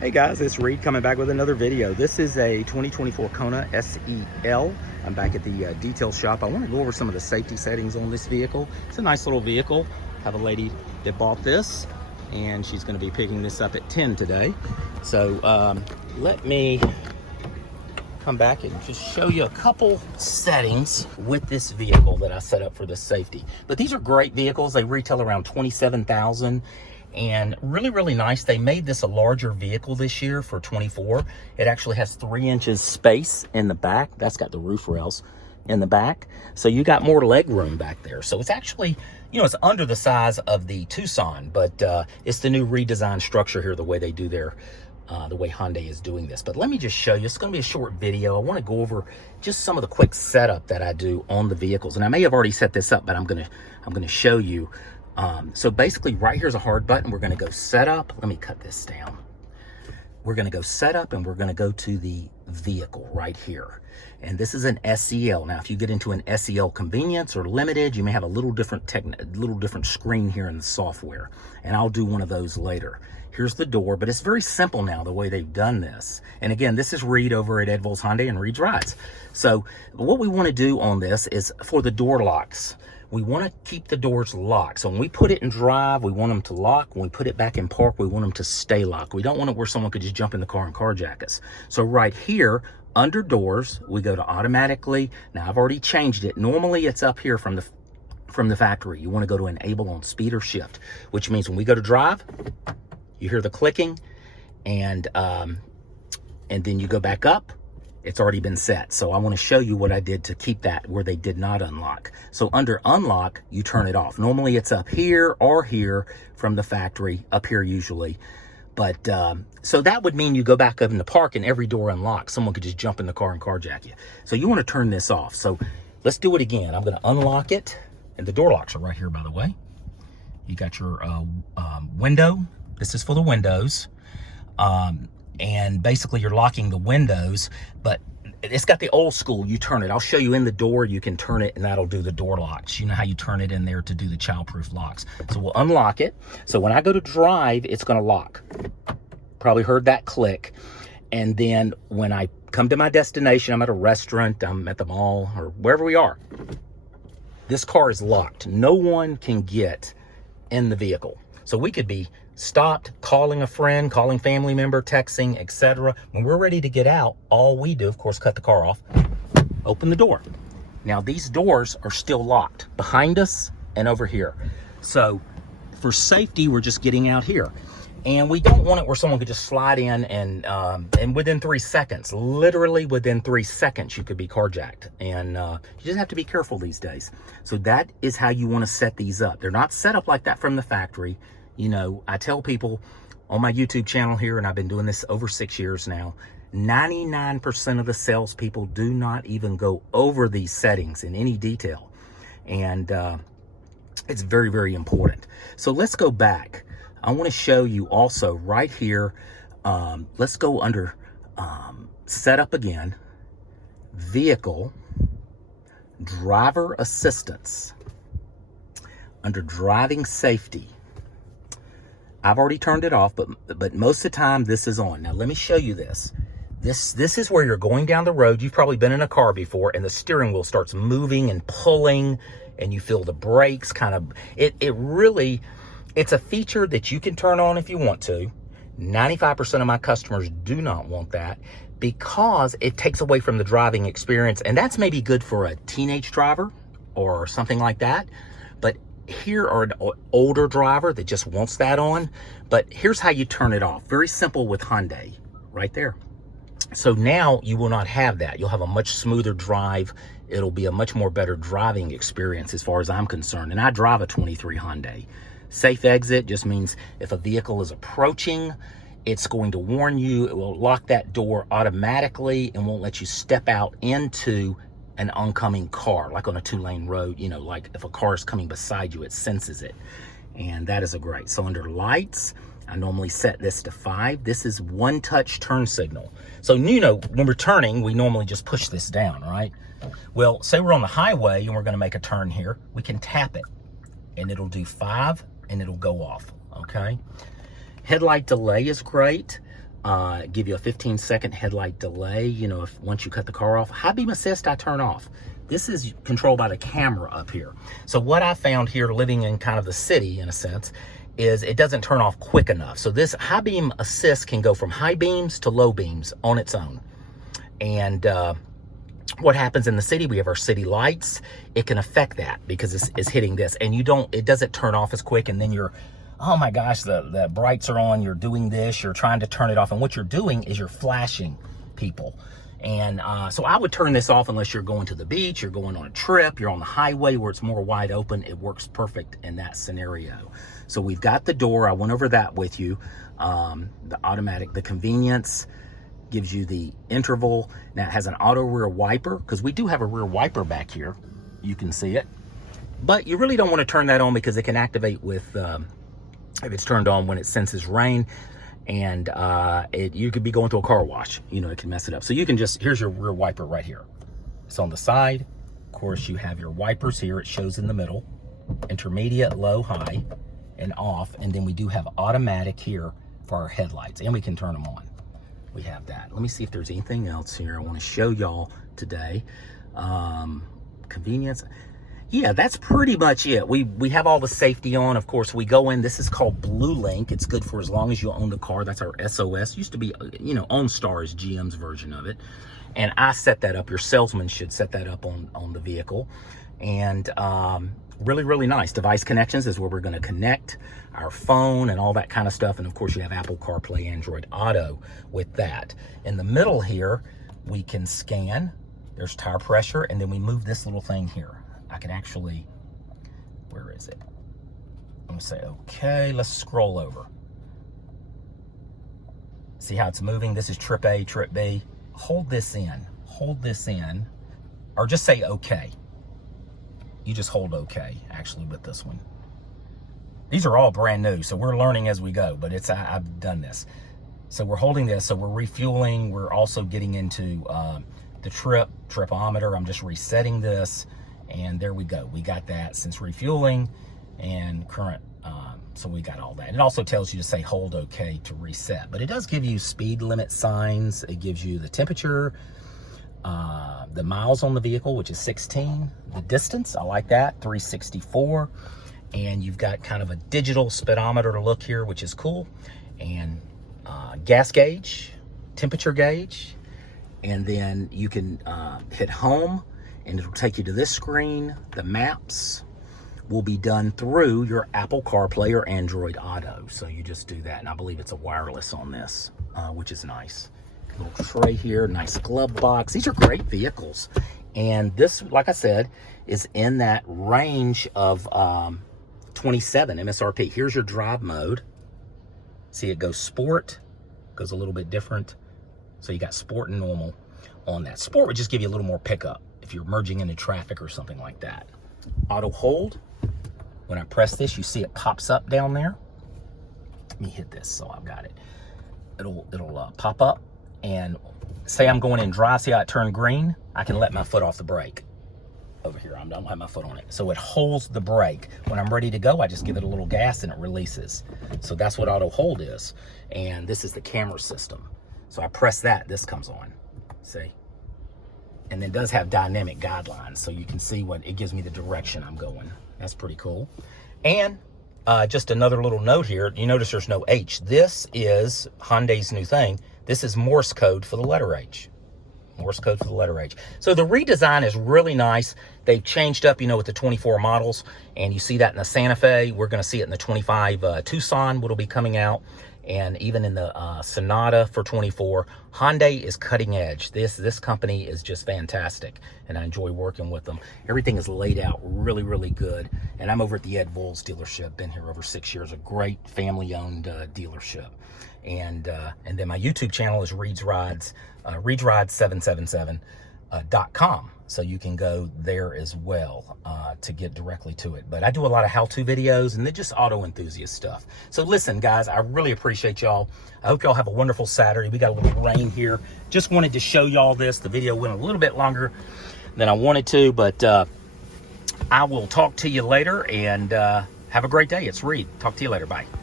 Hey guys, it's Reed coming back with another video. This is a 2024 Kona SEL. I'm back at the detail shop. I want to go over some of the safety settings on this vehicle. It's a nice little vehicle. Have a lady that bought this and she's going to be picking this up at 10 today. So let me come back and just show you a couple settings with this vehicle that I set up for this safety. But these are great vehicles. They retail around $27,000. And really nice. They made this a larger vehicle this year for 24. It actually has 3 inches space in the back. That's got the roof rails in the back, so you got more leg room back there. So it's actually, you know, it's under the size of the Tucson, but it's the new redesigned structure here, the way they do their the way Hyundai is doing this. But let me just show you. It's going to be a short video. I want to go over just some of the quick setup that I do on the vehicles, and I may have already set this up, but I'm gonna show you. So basically right here's a hard button. We're going to go set up. Let me cut this down. We're going to go set up and we're going to go to the vehicle right here. And this is an SEL. Now, if you get into an SEL convenience or limited, you may have a little different screen here in the software. And I'll do one of those later. Here's the door, but it's very simple now the way they've done this. And again, this is Reed over at Ed Volz Hyundai and Reed's Rides. So what we want to do on this is for the door locks. We want to keep the doors locked. So when we put it in drive, we want them to lock. When we put it back in park, we want them to stay locked. We don't want it where someone could just jump in the car and carjack us. So right here, under doors, we go to automatically. Now I've already changed it. Normally it's up here from the factory. You want to go to enable on speed or shift, which means when we go to drive, you hear the clicking, and then you go back up. It's already been set. So I want to show you what I did to keep that where they did not unlock. So under unlock, you turn it off. Normally it's up here or here from the factory, up here usually. But so that would mean you go back up in the park and every door unlocks. Someone could just jump in the car and carjack you. So you want to turn this off. So let's do it again. I'm going to unlock it. And the door locks are right here, by the way. You got your window. This is for the windows. And basically you're locking the windows, but it's got the old school, you turn it. I'll show you in the door, you can turn it and that'll do the door locks. You know how you turn it in there to do the childproof locks. So we'll unlock it. So when I go to drive, it's gonna lock. Probably heard that click. And then when I come to my destination, I'm at a restaurant, I'm at the mall, or wherever we are, this car is locked. No one can get in the vehicle. So we could be stopped, calling a friend, calling family member, texting, etc. When we're ready to get out, all we do, of course, cut the car off, open the door. Now these doors are still locked behind us and over here. So for safety, we're just getting out here. And we don't want it where someone could just slide in and within 3 seconds, literally within 3 seconds, you could be carjacked. And you just have to be careful these days. So that is how you want to set these up. They're not set up like that from the factory. You know, I tell people on my YouTube channel here, and I've been doing this over 6 years now, 99% of the salespeople do not even go over these settings in any detail. And it's very important. So let's go back. I want to show you also right here. Let's go under setup again, vehicle, driver assistance, under driving safety. I've already turned it off, but most of the time this is on. Now let me show you this. This is where you're going down the road. You've probably been in a car before and the steering wheel starts moving and pulling and you feel the brakes kind of, it's a feature that you can turn on if you want to. 95% of my customers do not want that because it takes away from the driving experience. And that's maybe good for a teenage driver or something like that. But here are an older driver that just wants that on. But here's how you turn it off. Very simple with Hyundai, right there. So now you will not have that. You'll have a much smoother drive. It'll be a much more better driving experience as far as I'm concerned. And I drive a 23 Hyundai. Safe exit just means if a vehicle is approaching, it's going to warn you. It will lock that door automatically and won't let you step out into an oncoming car, like on a 2-lane road. You know, like if a car is coming beside you, it senses it. And that is a great. So under lights, I normally set this to 5. This is one touch turn signal. So, you know, when we're turning, we normally just push this down, right? Well, say we're on the highway and we're going to make a turn here. We can tap it and it'll do 5 and it'll go off, okay? Headlight delay is great. give you a 15-second headlight delay, you know, if once you cut the car off. High beam assist, I turn off. This is controlled by the camera up here. So what I found here living in kind of the city, in a sense, is it doesn't turn off quick enough. So this high beam assist can go from high beams to low beams on its own. And what happens in the city, we have our city lights. It can affect that because it's hitting this, and it doesn't turn off as quick, and then you're, oh my gosh, the brights are on, you're doing this, you're trying to turn it off, and what you're doing is you're flashing people. And so I would turn this off unless you're going to the beach, you're going on a trip, you're on the highway where it's more wide open. It works perfect in that scenario. So we've got the door, I went over that with you. The automatic, the convenience gives you the interval. Now it has an auto rear wiper, because we do have a rear wiper back here. You can see it, but you really don't want to turn that on because it can activate with, if it's turned on when it senses rain, and you could be going to a car wash, you know, it can mess it up. So you can just, here's your rear wiper right here. It's on the side. Of course, you have your wipers here. It shows in the middle, intermediate, low, high, and off. And then we do have automatic here for our headlights, and we can turn them on. We have that. Let me see if there's anything else here I want to show y'all today. Convenience. Yeah, that's pretty much it. We have all the safety on. Of course, we go in. This is called Blue Link. It's good for as long as you own the car. That's our SOS. Used to be, you know, OnStar is GM's version of it. And I set that up. Your salesman should set that up on the vehicle. And really, really nice. Device connections is where we're going to connect our phone and all that kind of stuff. And of course, you have Apple CarPlay, Android Auto with that. In the middle here, we can scan. There's tire pressure. And then we move this little thing here. I can actually, where is it? I'm gonna say, okay, let's scroll over. See how it's moving? This is trip A, trip B. Hold this in, or just say okay. You just hold okay, actually, with this one. These are all brand new, so we're learning as we go, but I've done this. So we're holding this, so we're refueling. We're also getting into the tripometer. I'm just resetting this. And there we go. We got that since refueling and current. So we got all that. It also tells you to say hold okay to reset. But it does give you speed limit signs. It gives you the temperature, the miles on the vehicle, which is 16. The distance, I like that, 364. And you've got kind of a digital speedometer look here, which is cool. And gas gauge, temperature gauge. And then you can hit home, and it'll take you to this screen. The maps will be done through your Apple CarPlay or Android Auto. So you just do that, and I believe it's a wireless on this, which is nice. Little tray here, nice glove box. These are great vehicles. And this, like I said, is in that range of 27 MSRP. Here's your drive mode. See, it goes sport, goes a little bit different. So you got sport and normal on that. Sport would just give you a little more pickup if you're merging into traffic or something like that. Auto hold. When I press this, you see it pops up down there. Let me hit this so I've got it. It'll pop up, and say I'm going in drive. See how it turned green? I can let my foot off the brake. Over here, I don't have my foot on it. So it holds the brake. When I'm ready to go, I just give it a little gas and it releases. So that's what auto hold is. And this is the camera system. So I press that, this comes on, see? And it does have dynamic guidelines, so you can see what, it gives me the direction I'm going. That's pretty cool. And just another little note here, you notice there's no H. This is Hyundai's new thing. This is Morse code for the letter H. Morse code for the letter H. So the redesign is really nice. They've changed up, you know, with the 24 models, and you see that in the Santa Fe. We're gonna see it in the 25 Tucson, what'll be coming out. And even in the Sonata for 24, Hyundai is cutting edge. This company is just fantastic, and I enjoy working with them. Everything is laid out really, really good. And I'm over at the Ed Voles dealership. Been here over 6 years. A great family-owned dealership. And then my YouTube channel is Reed's Rides, reedsrides777.com. So you can go there as well to get directly to it. But I do a lot of how-to videos and then just auto enthusiast stuff. So listen, guys, I really appreciate y'all. I hope y'all have a wonderful Saturday. We got a little rain here. Just wanted to show y'all this. The video went a little bit longer than I wanted to, but I will talk to you later, and have a great day. It's Reed. Talk to you later. Bye.